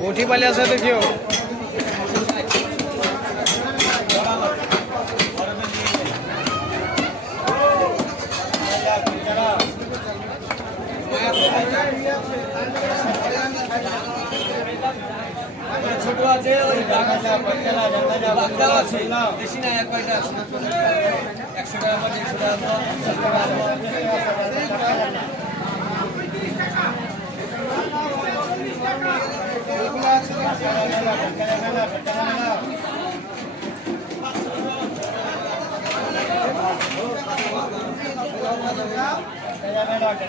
বটি পালি আছে দেখিও ছোট আছে ওই বাগদাও আছে বেশি না, এক কয়টা আছে। একশো টাকা দেড়শো টাকা আগে